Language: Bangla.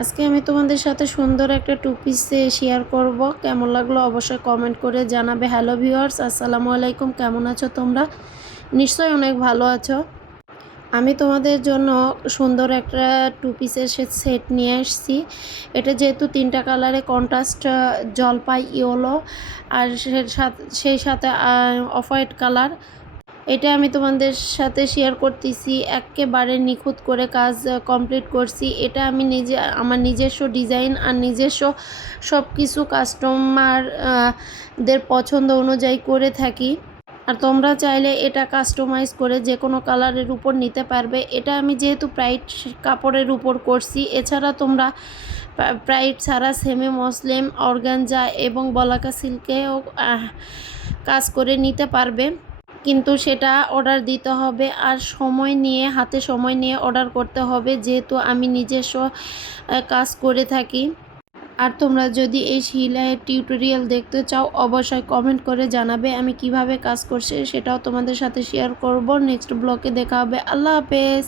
আজকে আমি তোমাদের সাথে সুন্দর একটা টু পিসে শেয়ার করব। কেমন লাগলো অবশ্যই কমেন্ট করে জানাবে। হ্যালো ভিউয়ার্স, আসসালামু আলাইকুম। কেমন আছো তোমরা? নিশ্চয়ই অনেক ভালো আছো। আমি তোমাদের জন্য সুন্দর একটা টু পিসের সেট নিয়ে এসেছি। এটা যেহেতু তিনটা কালারে কন্ট্রাস্ট, জলপাই, ইয়েলো আর সেই সাথে অফ হোয়াইট কালার। এটা আমি তোমাদের সাথে শেয়ার করতেছি। একেবারে নিখুঁত করে কাজ কমপ্লিট করছি। এটা আমি আমার নিজস্ব ডিজাইন আর নিজস্ব সব কিছু কাস্টমার দের পছন্দ অনুযায়ী করে থাকি। আর তোমরা চাইলে এটা কাস্টমাইজ করে যে কোনো কালারের উপর নিতে পারবে। এটা আমি যেহেতু প্রাইড কাপড়ের উপর করছি, এছাড়া তোমরা প্রাইড ছাড়া সেমি মসলিন, অর্গানজা এবং বলাকা সিল্কেও কাজ করে নিতে পারবে, কিন্তু সেটা অর্ডার দিতে হবে আর হাতে সময় নিয়ে অর্ডার করতে হবে, যেহেতু আমি নিজস্ব কাজ করে থাকি। আর তোমরা যদি এই সেলাইয়ের টিউটোরিয়াল দেখতে চাও অবশ্যই কমেন্ট করে জানাবে। আমি কিভাবে কাজ করছি সেটাও তোমাদের সাথে শেয়ার করব। নেক্সট ব্লগে দেখা হবে। আল্লাহ হাফেজ।